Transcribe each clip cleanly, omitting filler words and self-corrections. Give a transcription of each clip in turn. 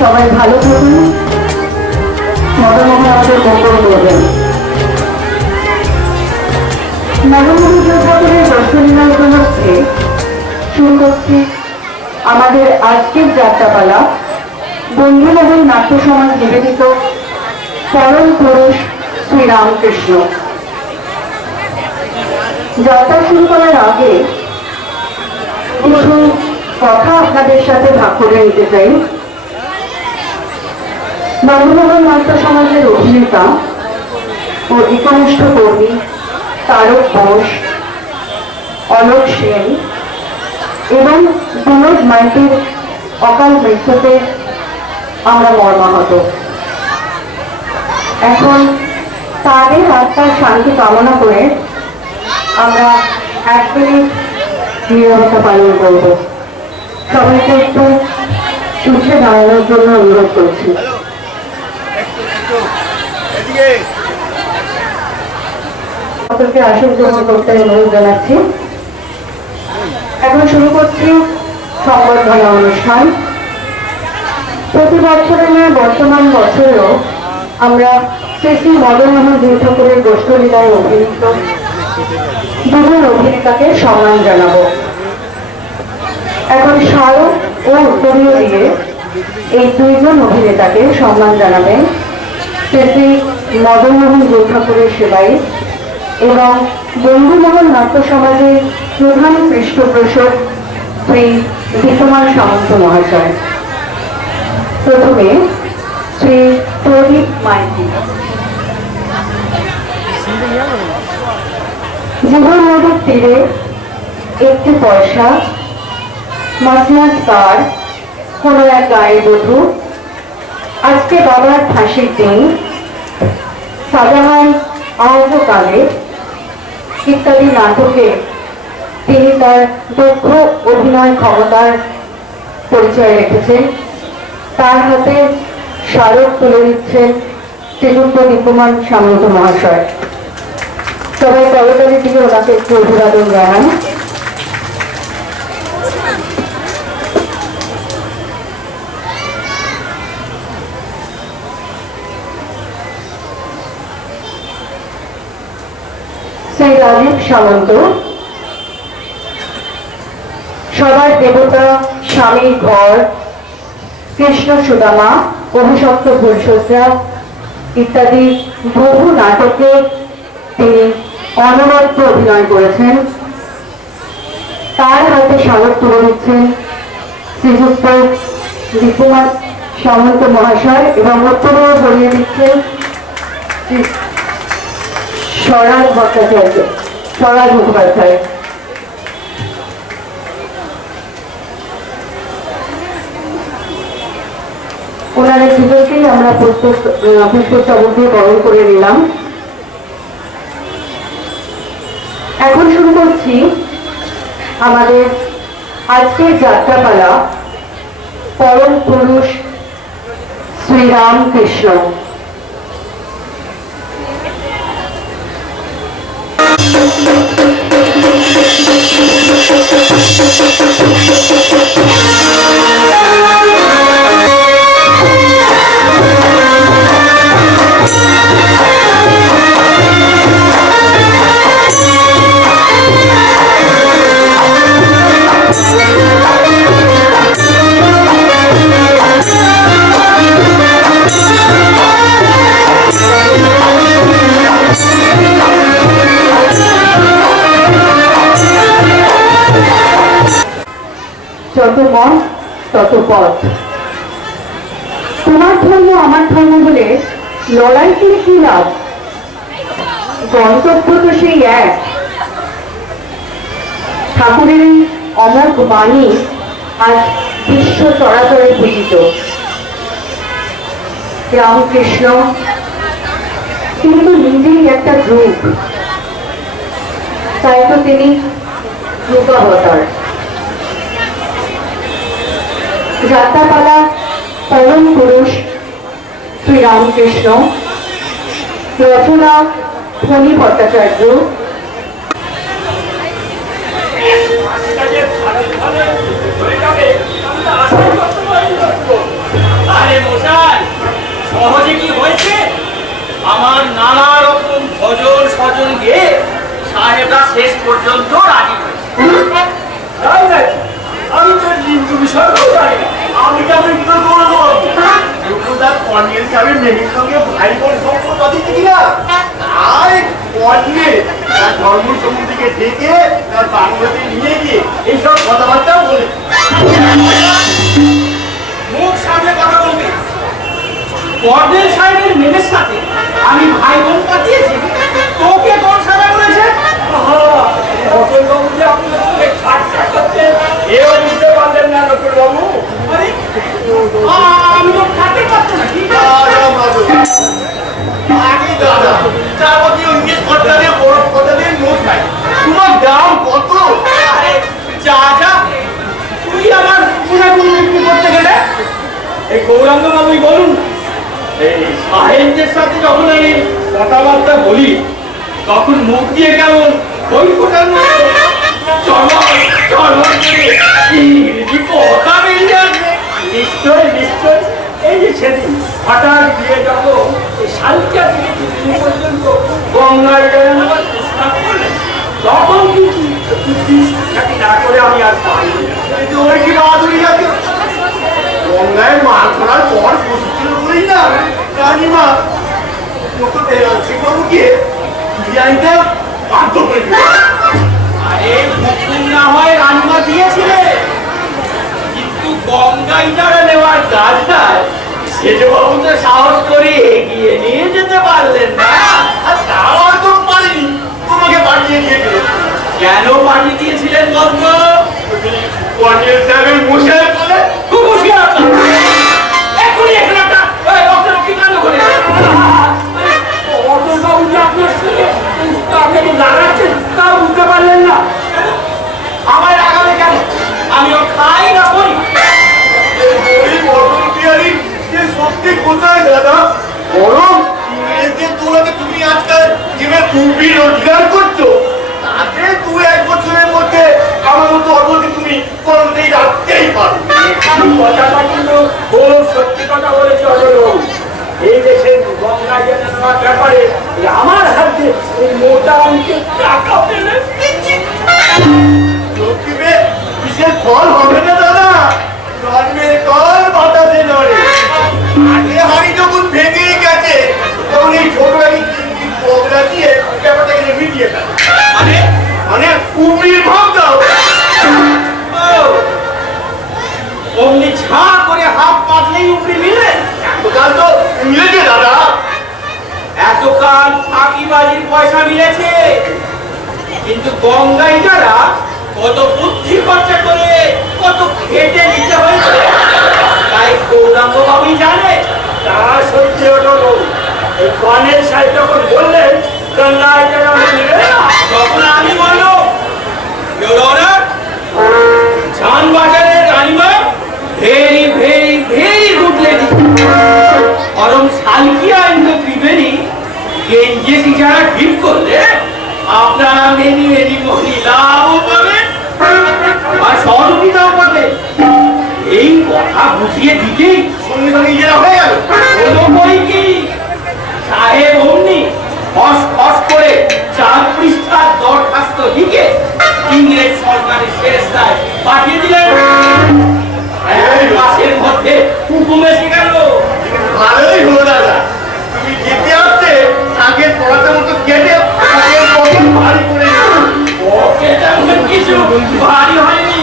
সবাই ভালো থাকুন, মদনমোহন আমাদের মঙ্গল করবেন। নবমী ঠাকুরের দর্শনীয় উপলক্ষে শুরু করছি আমাদের আজকের যাত্রাপালা। বন্ধুমহল নাট্য সমাজ নিবেদিত পরম পুরুষ শ্রীরামকৃষ্ণ। যাত্রা শুরু করার আগে কিছু কথা আপনাদের সাথে ভাগ করে নিতে চাই। বন্ধুমহল নাট্য সমাজের অভিনেতা ও একনিষ্ঠ কর্মী তারক ঘোষ, অলোক সেন এবং বিনোদ মাইতির অকাল মৃত্যুতে আমরা মর্মাহত। এখন তাদের আত্মার শান্তি কামনা করে আমরা 1 মিনিট নীরবতা পালন করব। সবাইকে একটু উঠে দাঁড়ানোর জন্য অনুরোধ করছি। সকলকে আসন গ্রহণ করতে অনুরোধ জানাচ্ছি। এখন শুরু করছি সংবর্ধনা অনুষ্ঠান। প্রতি বছরের ন্যায় বর্তমান বছরেও আমরা শ্রী শ্রী মদনমোহন ঠাকুরের গোষ্ঠলীলায় অভিনীত দুজন অভিনেতাকে সম্মান জানাবো। এখন স্মারক ও উত্তরীয় দিয়ে এই দুইজন অভিনেতাকে সম্মান জানাবেন শ্রী শ্রী মদনমোহন ঠাকুরের সেবাই এবং বন্ধুমহল নাট্য সমাজের প্রধান পৃষ্ঠপোষক শ্রী দীপমান সামন্ত মহাশয়। প্রথমে শ্রী প্রদীপ মাইতি। জীবন নদীর তীরে একটি পয়সা, মাঝনাথ কার, কোন এক গায়ে বধূ, আজকে বাবার ফাঁসির দিন, সাজাহান আহ্বকালে ইত্যাদি নাটকে তিনি তার দক্ষ অভিনয় ক্ষমতার পরিচয় রেখেছেন। তার হাতে স্মারক তুলে দিচ্ছেন শ্রীযুক্ত দীপমান সামন্ত মহাশয়। সবাই করতালির দিকে ওনাকে একটু অভিবাদন জানান। শ্রী রাজীব সামন্ত, সবার দেবতা, স্বামীর ঘর, কৃষ্ণ সুদামা, অভিশপ্ত ভুলসজ্জা ইত্যাদি বহু নাটকে তিনি অনবদ্য অভিনয় করেছেন। তার হাতে স্মারক তুলে দিচ্ছেন শ্রীযুক্ত দীপমান সামন্ত মহাশয় এবং উত্তরীয় ধরিয়ে দিচ্ছেন স্বরাজ ভট্টাচার্য, স্বরাজ মুখোপাধ্যায়। ওনাদের দুজনকেই আমরা পুষ্পস্তবক দিয়ে বরণ করে নিলাম। এখন শুরু করছি আমাদের আজকের যাত্রাপালা পরম পুরুষ শ্রীরামকৃষ্ণ। যত মত তত পথ। তোমার ধর্ম আমার ধর্ম বলে লড়াই করে কি লাভ? গন্তব্য তো সেই এক। ঠাকুরের অমর বাণী আজ বিশ্ব চরাচরে পূজিত। রামকৃষ্ণ তিনি তো নিজেই একটা যুগ, তাই তো তিনি যুগাবতার। যাত্রাপালা পরম পুরুষ শ্রীরামকৃষ্ণ, রচনা ফণী ভট্টাচার্য, সহজে কি হয়েছে, আমার নানা রকম ভজন স্বজন গিয়ে সাহেবরা শেষ পর্যন্ত রাজি হয়েছে। তাই নাকি? আমি তো হিন্দু বিষয় জানি না, আমি কেমন কি করে বলবো? কর্নেল সাহেবের মেয়ের সঙ্গে ভাই বোন সম্পর্ক দিচ্ছে কিনা, আর কর্নেল তার ধর্ম সম্বন্ধীকে ডেকে তার বাংলাতে নিয়ে গিয়ে এইসব কথাবার্তা বলে। মুখ সামনে কথা বলবে। কর্নেল সাহেবের মেয়ের সাথে আমি ভাই বোন পাঠিয়েছি, তোকে কোন সাজা করেছে? নকুলবাবু যে আপনার সঙ্গে ঠাট্টা করছেন এও বুঝতে পারলেন না নকুলবাবু? আমি তো ঠাট্টা করছি না, কি দাদা যাবতীয় ইংলিশ কথা দিয়ে বড় কথা দিয়ে নোট খাই, তোমার দাম কত? আরে যা যা, তুই আমার পুরাপুরি বিক্রি করতে গেলে এই গৌরাঙ্গ বাবুই বলুন। এই সাহেবদের সাথে যখন আমি কথাবার্তা বলি তখন মুখ দিয়ে কেমন বই ফোটানো ইংরেজি কথা বেরিয়ে আসবে। নিশ্চয় নিশ্চয়, এই যে সেদিন হঠাৎ দিয়ে যখন শালিকা থেকে দিল্লি পর্যন্ত গঙ্গায় বেড়ানোর চেষ্টা করলেন, তখন কিন্তু না করে আমি আর পাইনি। ওই কি বাহাদুরি আছে, গঙ্গায় মাছ ধরার পর বসেছিল বলেই না রানীমা শিববাবুকে বিরিয়ানিটা বাধ্য করে দিল। আরে হুকুম না হয় রানীমা দিয়েছিলে, কিন্তু গঙ্গায় যারা নেওয়ার কাজটায় সেজবাবু তো সাহস করে এগিয়ে নিয়ে যেতে পারলেন না। আর তাও তো পারিনি, তোমাকে পাঠিয়ে দিয়েছিল। কেন পাঠিয়ে দিয়েছিলেন বলতো? কর্নেল সাহেবের মশাই বলে খুব মুশকিল আছে। এখনই এখানে একটা রক্তারক্তি কাণ্ড করে অটলবাবু যে আপনার সঙ্গে আপনাকে দাঁড়াচ্ছেন তা বুঝতে পারলেন না। আমার আগামী কেন? আমিও খাই না করি। সত্যি কোথায় দাদা? বরং ইংরেজদের তুলনায় তুমি আজকাল জীবনে খুবই রোজগার করছো, তাতে 2-1 বছরের মধ্যে আমার মতো অবধি তুমি কোনতেই রাখতেই পারো। কথাটা কিন্তু খুব সত্যি কথা বলেছে অজয়বাবু। এই দেশের গঙ্গা নেওয়ার ব্যাপারে আমার হাতে মোটা অঙ্কের টাকা পেলে কিসের ফল হবে না দাদা? জন্মের কল বাতাসে নড়ে। আগে হাড়ি যখন ভেঙে গেছে তখন এই ছোট পগলা দিয়ে ব্যাপারটাকে মিটিয়ে ফেলে। মানে কুমির ভাব দাও, অমনি ছা করে হাত পাতলেই উপরে মিলে। এতকাল তো মিলেছে দাদা, এতকাল ফাঁকিবাজির পয়সা মিলেছে, কিন্তু গঙ্গায় যারা কত বুদ্ধি খরচা করে কত খেটে নিতে হয়েছে তাই গৌরাঙ্গ বাবুই জানে। তা সত্যি হলো এই কর্নেল সাহেব যখন বললেন গঙ্গায় যারা মিলবে না, তখন আমি বললো জানবাজারের রানীমা very very very good lady. বরং সালকিয়া ইন্দু ত্রিবেণী গেঞ্জেসি যারা ঠিক করলে আপনারা মেনি মেনি মহিলাও পাবেন আর সহযোগিতাও পাবেন। এই কথা বুঝিয়ে দিতেই সঙ্গে সঙ্গে ইয়েরা হয়ে গেল। বই কি সাহেব অমনি ফস ফস করে 4 পৃষ্ঠার দরখাস্ত লিখে ইংরেজ সরকারের ফেরেস্তায় পাঠিয়ে দিলেন। মাসের মধ্যে হুকুম এসে গেল। ভালোই হলো দাদা, তুমি যেতে আসতে আগে পড়াতে মতো কেটে ভারী করে কিছু ভারী হয়নি।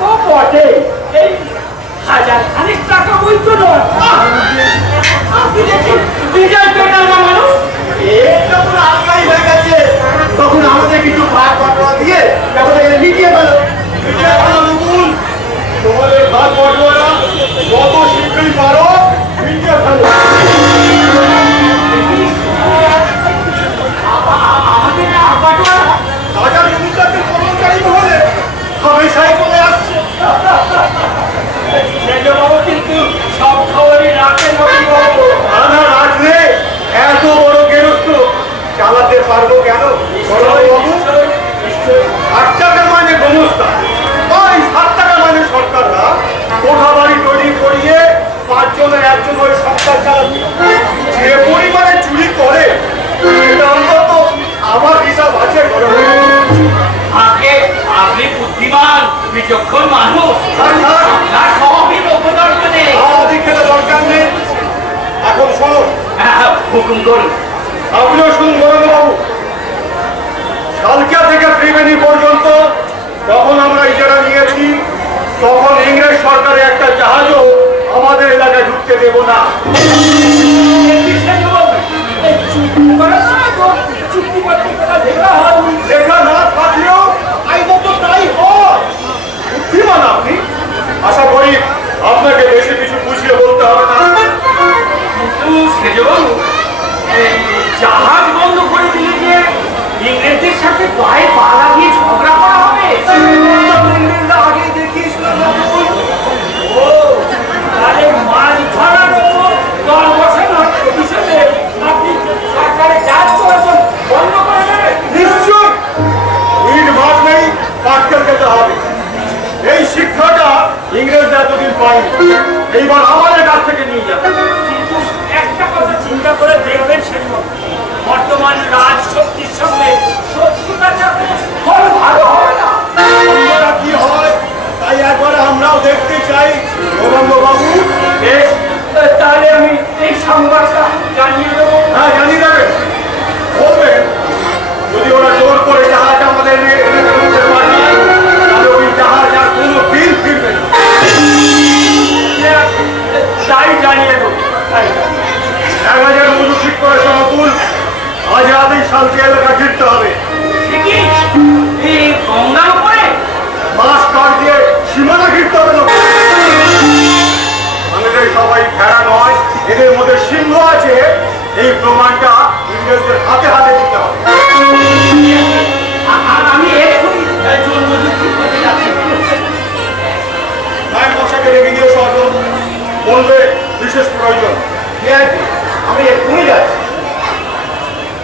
তো বটে, এই 1000 টাকা বলতো না। আপনি দেখুন বিজয় পেটার মানুষ যখন আলগাই হয়ে গেছে তখন আমাদের কিছু ভাগ বটরা দিয়ে ব্যাপারটাকে লিখিয়ে গেল। তোমাদের ভাগ বটরা যত শীঘ্রই পারো লিখিয়ে ফেলো। আমাদের রাজা জমিদারদের কর্মচারী মহলে হামেশাই চলে আসছে। সেজবাবু কিন্তু সব খবরই রাখেন। না রাখলে এত বড় গেরস্ত চালাতে পারবো কেন? 8 টাকা মানে গোমস্তা, 7 টাকা মানে সরকাররা জনের একজন ওই সংসার চালাচ্ছে। যে পরিমাণে চুরি করে সেটা অন্তত আমার হিসাব আছে। আগে আপনি বুদ্ধিমান বিচক্ষণ মানুষ, আপনার সবই লোকদর্শনে। আমাদের খেলে দরকার নেই। এখন শুনুন, হুকুম করুন। আপনিও শুনুন বাবু। সালকিয়া থেকে ত্রিবেণী পর্যন্ত যখন আমরা ইজারা নিয়েছি, তখন ইংরেজ সরকারের একটা জাহাজও আমাদের এলাকায় ঢুকতে দেব না। লেখা না থাকলেও আইনত তাই হয়। বুদ্ধিমান আপনি। আশা করি আপনাকে বেশি কিছু বুঝিয়ে বলতে হবে না। কিন্তু সেজবাবু, জাহাজ বন্ধ করে দিলে যে ইংরেজদের সাথে গায়ে পা লাগিয়ে ঝগড়া করা হবে। ইংরেজরা আগেই দেখিয়েছিল। ও তাহলে মাছ ধরার দল বসানো হিসেবে আপনি সরকারের জাহাজ চলাচল বন্ধ করে দেবেন? নিশ্চয় ইট মাছ নেই, পাটকেল খেতে হবে। এই শিক্ষাটা ইংরেজরা এতদিন পায়নি। এইবার আমাদের কাছ থেকে নিয়ে যাবে। কিন্তু একটা কথা চিন্তা করে দেখবেন, সেজন্য বর্তমান রাজশক্তির সঙ্গে শত্রুতা চাপে ফল ভালো হবে না। আপনারা কি হয় তাই একবার আমরাও দেখতে চাই। বাবু, বেশ, তাহলে আমি এই সংবাদটা জানিয়ে দেবো। হ্যাঁ, জানিয়ে দেবেন। বলবেন যদি ওরা জোর করে জাহাজ আমাদের তাহলে ওই জাহাজ আর কোনো দিন ফিরবে না। তাই জানিয়ে দেবো। 1000 মজুর ঠিক করেছে নতুন। আজ রাতেই শান্তি এলাকা ফিরতে হবে। এই গঙ্গার উপরে মাছ কাট দিয়ে সীমানা ফিরতে হবে। আমাদের সবাই ভেড়া নয়, এদের মধ্যে সিংহ আছে। এই প্রমাণটা ইংরেজদের হাতে হাতে দিতে হবে। আমি এক্ষুনি জন্মদিন ঠিক করতে যাচ্ছি। নায়ক মশাকে রেখে দিয়ে সরকার বলবে বিশেষ প্রয়োজন। আমি এক্ষুনি যাচ্ছি।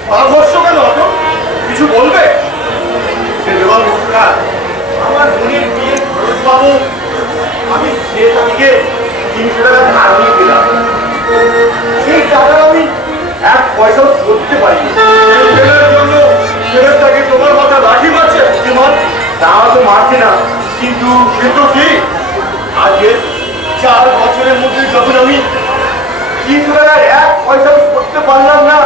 পরামর্শ কেন হতো? কিছু বলবে? আমার বোনের বিয়ে খরচ পাবো। আমি সে তারিখে 300 টাকা ধার নিয়ে দিলাম। সেই টাকা আমি 1 পয়সাও শোধ দিতে পারি। জন্য ছেলেটাকে তোমার মাথা লাঠি মারছে। তা তো মারছে না, কিন্তু কি আজকে 4 বছরের মধ্যে যখন আমি 300 টাকার 1 পয়সাও করতে পারলাম না,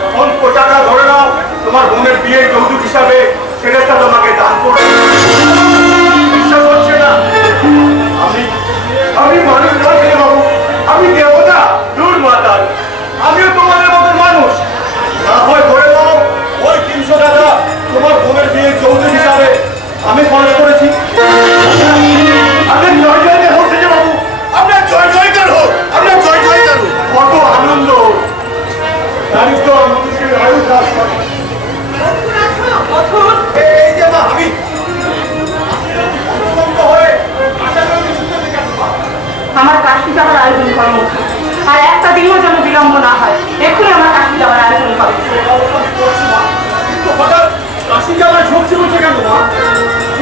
তখন টাকা ধরে নাও তোমার বোনের বিয়ের যৌতুক হিসাবে সেটা তোমাকে দান করবে। বিশ্বাস হচ্ছে না? আমি মানুষ নয় বাবু, আমি দেবতা, দূর মাতাল। আমিও তোমাদের মতো মানুষ। না হয় ধরে নাও ওই 300 টাকা তোমার বোনের বিয়ের যৌতুক হিসাবে আমি খরচ করেছি। আপনার জয় জয়কার হোক সেজে বাবু, আপনার জয় জয়কার হোক, আপনার জয় জয়কার হোক। কত আনন্দ! জানিস তো মানুষের আয়ু দাস করে। এই যে মা, আমি আমার কাশি যাওয়ার আয়োজন করবো, আর একটা দিনও যেন বিলম্ব না হয়। এক্ষুনি আমার কাশি যাওয়ার আয়োজন করো। হঠাৎ কাশি যাওয়ার সবজি বলছে কেন মা?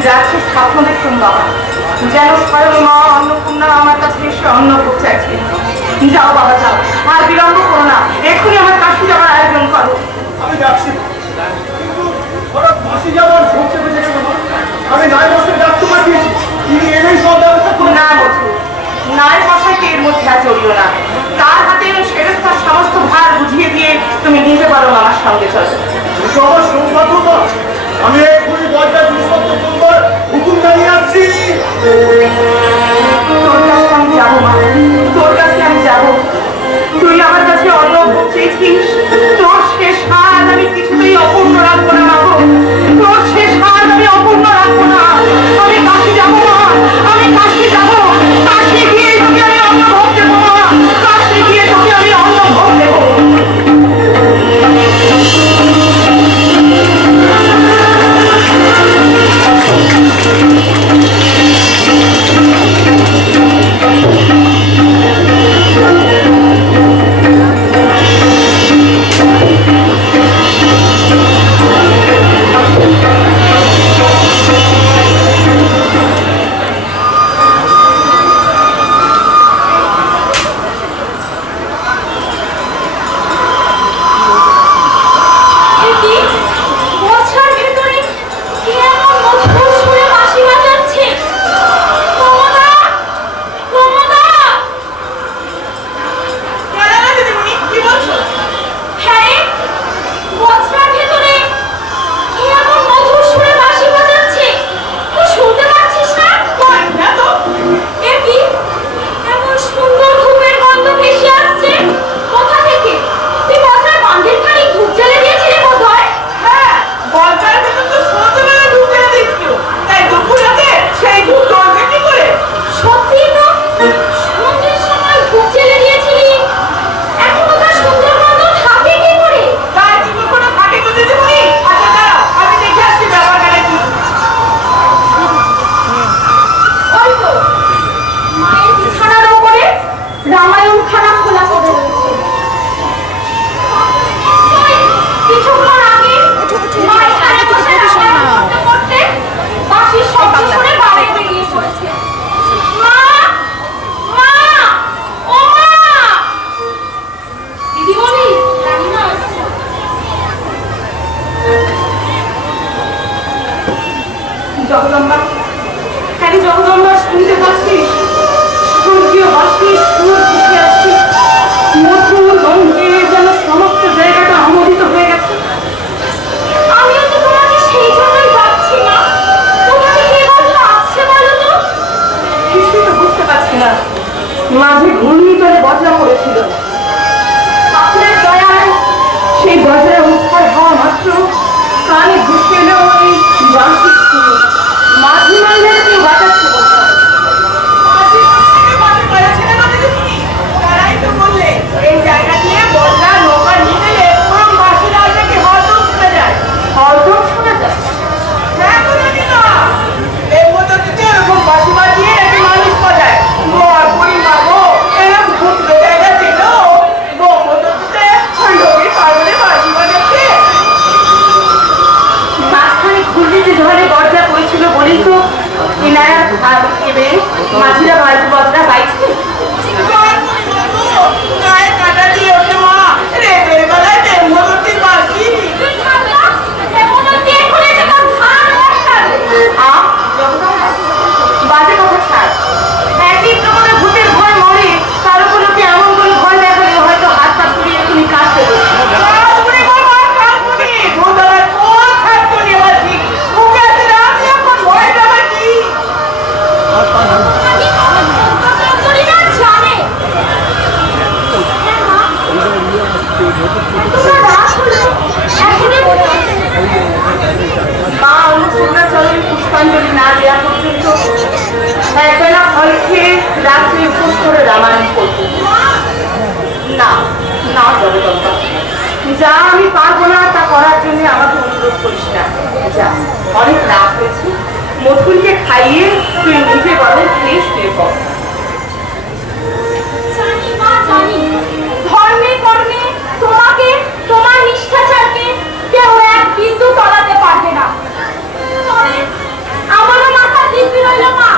রাত্রে স্বপ্ন দেখুন বাবা, যেন স্বয়ং মা অন্নপূর্ণা আমার কাছে এসে অন্ন করতে আছে। যাও বাবা যাও, আর বিলম্ব করো না। এক্ষুনি আমার কাশি যাওয়ার আয়োজন করো। আমি যাচ্ছি, কিন্তু হঠাৎ কাশি যাওয়ার সবজি বলছে কেন মা? আমি নাই বসে ডাক্তার পাঠিয়েছি, তিনি এনেই সব ব্যবস্থা করে। না বধূ, নাই মশাইকে এর মধ্যে আর জড়িও না। তার হাতে ফেরেশতার সমস্ত ভার বুঝিয়ে দিয়ে তুমি নিজে বরং আমার সঙ্গে চলো। আমার সৌভাগ্য মা, আমি এক্ষুনি দরজার জিনিসপত্র তুলবার হুকুম জানিয়ে আসছি। তোর কাছে আমি যাবো মা, তোর কাছে আমি যাবো। তুই আমার কাছে অন্ন চেয়েছিস, তোর শেষ হাত আমি কিছুতেই অপূর্ণ রাখবো না মা গো। তোর শেষ হাত আমি অপূর্ণ রাখবো না। আমি কাশি যাবো মা, আমি কাশি যাবো। কাশি গিয়ে তোকে আমি অন্ন ভোগ দেবো মা, কাশি গিয়ে তোকে আমি অন্ন ভোগ দেবো। রামায়ণ খানা খোলা করে রয়েছে। কিছুক্ষণ আগে মা এখানে বসে রামায়ণ করতে বাঁশির শব্দ শুনে বাইরে বেরিয়ে পড়েছে। মা, মা, ও মা! দিদিমণি, রানীমা আসছে। জগদম্বা, হ্যাঁ জগদম্বা, শুনতে পাচ্ছিস? স্বর্গীয় বাঁশির সুর ভেসে আসছে। মধুর গন্ধে যেন সমস্ত জায়গাটা আমোদিত হয়ে গেছে। আমিও তো তোমাকে সেই জন্যই ভাবছি না। তোমাকে কে বললো আসছে বলো তো? কিছুই তো বুঝতে পারছি না। মাঝে ঘূর্ণিঝড়ে বজ্র পড়েছিল। আপনার দয়ায় সেই বজ্রের উত্তর হওয়া মাত্র কানে ঘুষে এলো ওই বাঁশির সুর। মাঝি মাইলের কেউ বাঁচাচ্ছে বলতো। এই জায়গা দিয়ে বন্যা নৌকা নিয়ে গেলে পুরো বাঁশির আওয়াজে হরদম শোনা যায়। হরদম শোনা যায়? হ্যাঁ না, এই পদ্ধতিতে এরকম বাঁশি বাজিয়ে একটি মানুষ বাজায়। মর পরিবার এরকম ঘুরতে জায়গা ছিল পদ্ধতিতে লোকে পাগলে বাঁশি বাজাচ্ছে। মাঝখানে ঘূর্ণিতে ঝড়ে বর্ষা পড়েছিল বলেই তো এনারা মাঝিরা বাড়ি বদরা গাইছে। গায়ে কাটা দিয়ে ওঠে মা, রেবের বেলায় দেবমূর্তি বাঁশি। বাজে কথা ছাড়। একই প্রমাণে ভূতের ভয় মরে, তার উপর লোকে এমন করে ভয় দেখালে হয়তো হাত পা ছড়িয়ে এখনই কাঁদতে বসে। পুষ্পাঞ্জলি না দেওয়া পর্যন্ত একবেলা ফল খেয়ে রাত্রি উপোস করে রামায়ণ করব না। না জগদম্বা, যা আমি পারবো না তা করার জন্য আমাকে অনুরোধ করিস না। যা, অনেক রাত হয়েছে, মধুরকে খাইয়ে তুই নিজে বরং খেয়ে শুয়ে পড়। ধর্মে কর্মে তোমাকে, তোমার নিষ্ঠাচারকে কেউ এক বিন্দু তলাতে পারবে না। আমারও মাথা দিব্যি রইল মা,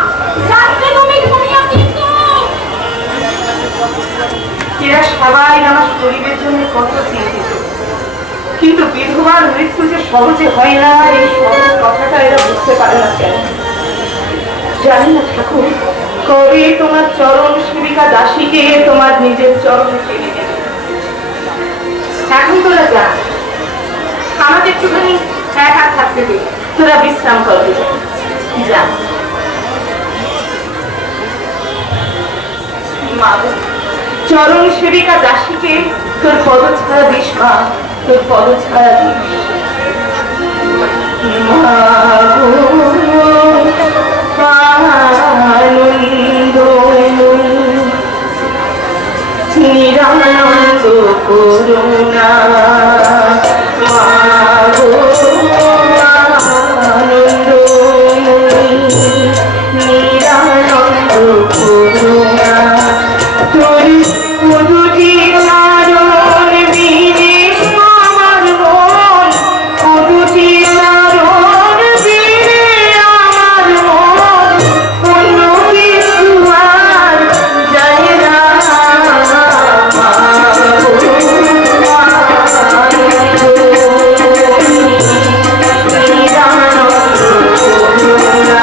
রাত্রে তুমি ঘুমিয়ে কিন্তু। এরা সবাই আমার শরীরের জন্য কত চিন্তিত, কিন্তু বিধবার মৃত্যু যে সহজে হয় না এই সহজ কথাটা এরা বুঝতে পারে না কেন জানি না। ঠাকুর, কবে তোমার চরণ সেবিকা দাসীকে তোমার নিজের চরণে টেনে দেবে। এখন তোরা যা, আমাকে একটুখানি একা থাকতে দে, তোরা বিশ্রাম করবে। যা মা, চরণ সেবিকা দাসীকে তোর পদ ছাড়া দিস মা, তোর পদ ছাড়া দিস। আনন্দ নিরানন্দ করুণা, আনন্দ নিরানন্দ করুণা, তোর মধুটি নারণ বিনে আমার মন, মধুটি নারণ বিনে আমার মন, অন্য কিছু আর যায় না। নিরানন্দ করুণা,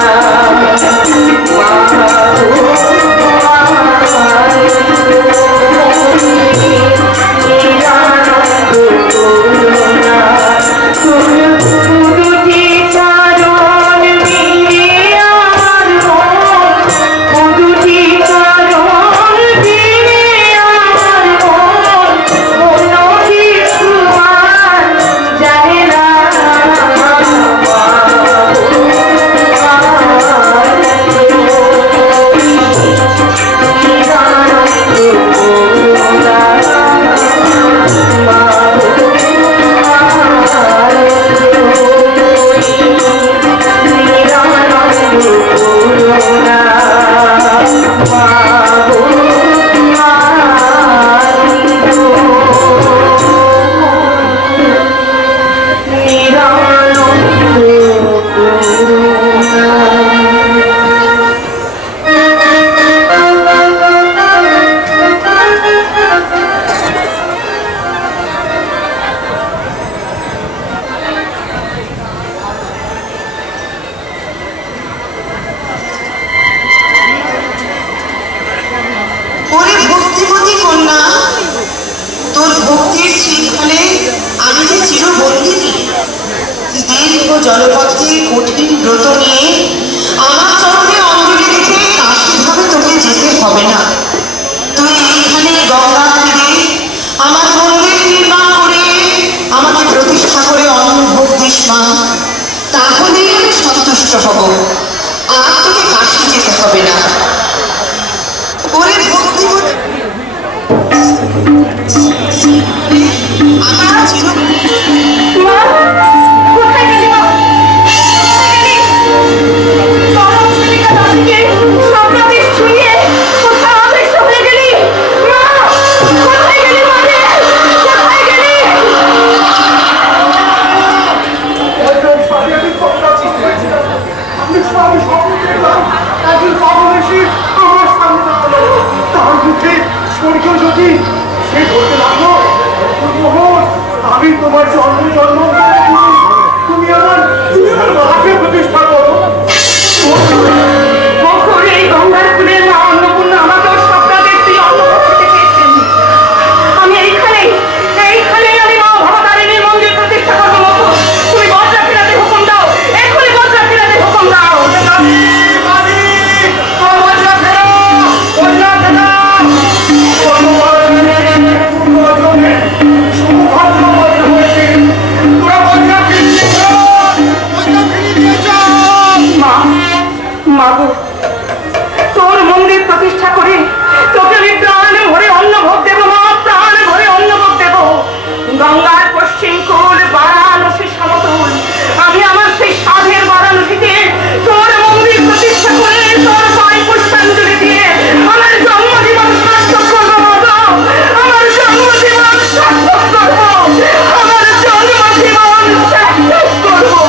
দীর্ঘ জলপথে কঠিন ব্রত নিয়ে আমার চরণে অঞ্জলি দিতে কাশীভাবে তোকে যেতে হবে না। তুই এখানে গঙ্গা তীরে আমার মন্দির নির্মাণ করে আমাকে প্রতিষ্ঠা করে অন্ন ভোগ দিস মা, তাহলেই আমি সন্তুষ্ট হব। আর তোকে কাশী যেতে হবে না। ওরে ভক্তি আমার ছিল মা, কোথায় গেলি মা? চরম ছেলেকা দাসকে স্বপ্নাদেশ ছুঁয়ে কোথায় আদেশ হয়ে গেলি? মা, কোথায় গেলি মা রে? কোথায় গেলি? আমি তোমার জন্ম জন্ম তুমি আমার মাকে প্রতিষ্ঠা করো। কখন এই গঙ্গার কুলে মা অন্নপূর্ণা আমাকেও স্বপ্নাদেশ দিয়ে অন্ন খেতে চেয়েছেন। আমি এইখানেই আমি মা ভবতারিণীর মন্দির প্রতিষ্ঠা করবো মতো। তুমি বজ্রা ফেরাতে হুকুম দাও, এক্ষুনি বজ্রা ফেরাতে হুকুম দাও। মাগো, তোর মন্দির প্রতিষ্ঠা করে তোকে আমি প্রাণ ভরে অন্ন ভোগ দেবো মা, প্রাণ ভরে অন্ন ভোগ দেবো। গঙ্গার পশ্চিম কোল বারাণসী সমতল, আমি আমার সেই সাধের বারাণসীতে তোর মন্দির প্রতিষ্ঠা করে তোর পায়ে পুষ্পাঞ্জলি দিয়ে আমার জন্মজীবন সার্থক করবো মাগো, আমার জন্মজীবন সার্থক করবো, আমার জন্মজীবন সার্থক করবো।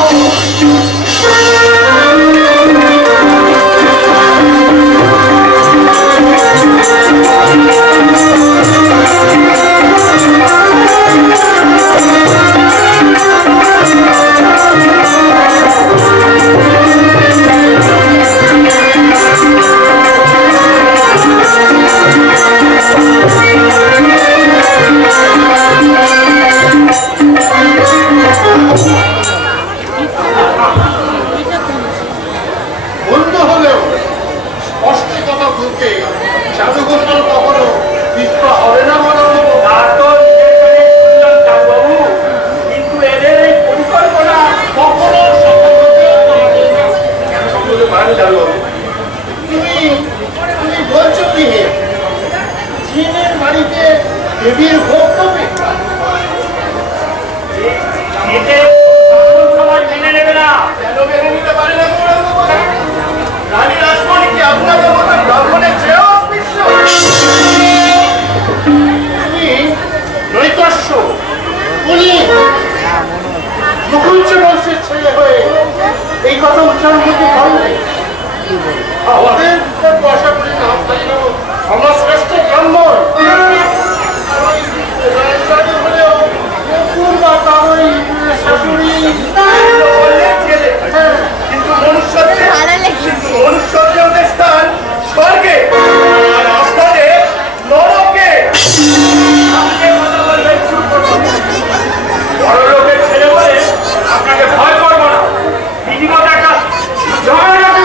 বন্ধু হলেও স্পষ্ট কথা বলতে জাদুঘর কখনো পিছপা হবে না মনে হলো। কিন্তু এদের এই পরিকল্পনা কখনো সফল হতে পারে না। তুমি বলছো কি চীনের বাড়িতে দেবীর ভোগ হবে? সবাই মেনে নেবে না। কেন মেনে নিতে পারে না? রানী রাসমণি কি আপনাদের মতো ব্রাহ্মণের চেয়েও অস্পৃশ্য? তুমি নৈকস্য উনি মুকুঞ্জ বংশের ছেলে হয়ে এই কথা উচ্চারণ করতে পারবে? আমাদের আশা করি নাম থাকলেও আমার শ্রেষ্ঠ ব্রাহ্মণ হলেও মুকুর বা তার ওই শাশুড়ি কিন্তু মনুষ্যদের ওদের স্থান স্বর্গে আর আপনাদের নরকে। বড় লোকের ছেলে বলে আপনাকে ভয় করবো না, রীতিমতো একটা ঝগড়া হয়ে যাবে।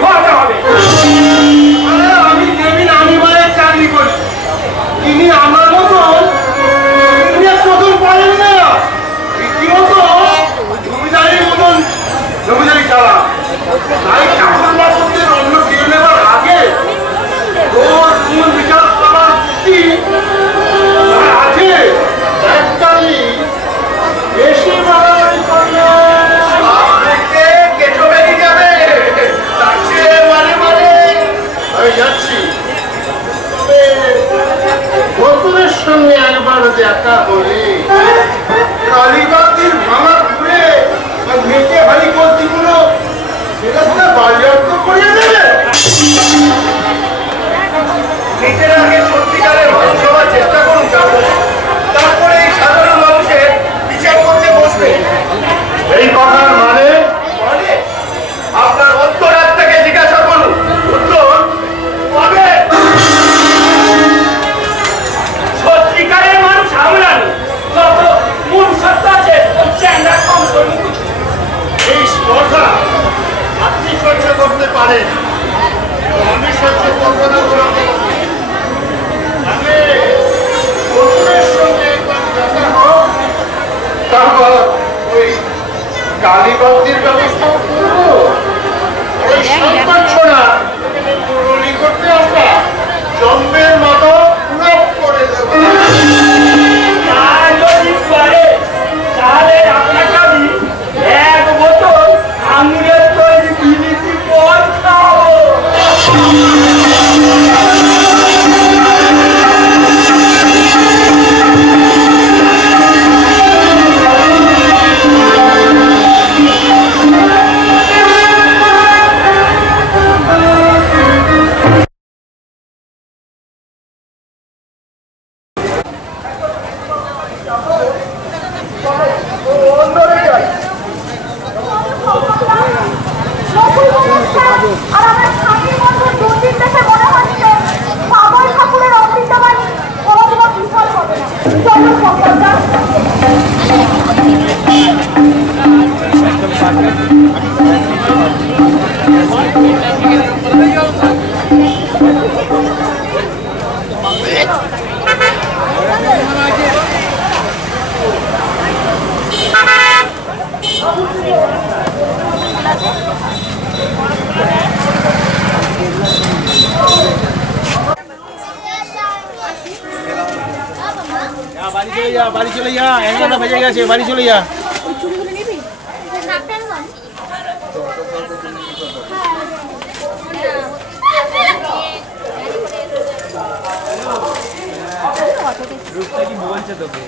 খোয়াতে হবে। আমি যেদিন আনিমালের চাকরি করি, তিনি আমার মতন প্রথম পারেন না, রীতিমতো জমিদারির মতন জমিদারি চালা। তাই ঠাকুর বাসদের অন্য কেড়ে নেবার আগে তোর কোন বিচার করার যুক্তি আছে? একটাই বেশি বাড়াবাড়ি করলে কেঁচো বেরিয়ে যাবে, তার চেয়ে মানে আমি যাচ্ছি। তবে বন্ধুদের সঙ্গে একবার দেখা হলে কালীবাতির ভাঙা ঘুরে মেটে ভারী কর্তিগুলো সেটা সেটা বাজেয়াপ্ত করিয়ে দেবে। নিজের আগে সত্যিকারের মানুষ হওয়ার চেষ্টা করুন, তারপরে এই সাধারণ মানুষের বিচার করতে বসবে। এই কথার মানে আপনার অন্তরাত্মাকে জিজ্ঞাসা করুন, উত্তর পাবে। সত্যিকারের মানুষ আমরা যত মূল সত্তা আছে চ্যাংড়া কম করুন। এই স্পর্ধা আপনি সহ্য করতে পারেন, আমি সহ্য করবো না। আগে বন্ধুদের সঙ্গে দেখা হোক, তারপর ওই কালীবাতির ব্যবস্থা করবো। ওই সংকটছড়া পুরলি করতে আমরা জম্বের মতো পুরো করে দেবো। তাহলে আপনাকে আমি 1 বোতল আঙুরের তৈরি বিলিতি পর খাবো। আর আমার স্বামীর মধ্যে দুদিন দেখে মনে হচ্ছে পাগল ঠাকুরের অমৃতবাণী কোনোদিনও বিফল হবে না। চলো সম্পর্কা বাড়ি চলে যা, একটা ভেজে গেছে, বাড়ি চলে যা। কি বলছে তোকে?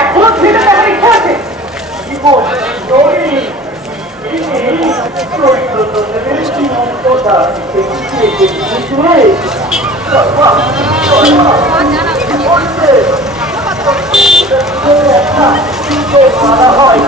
এখনো ছেলে দেখার ইচ্ছা আছে? হয়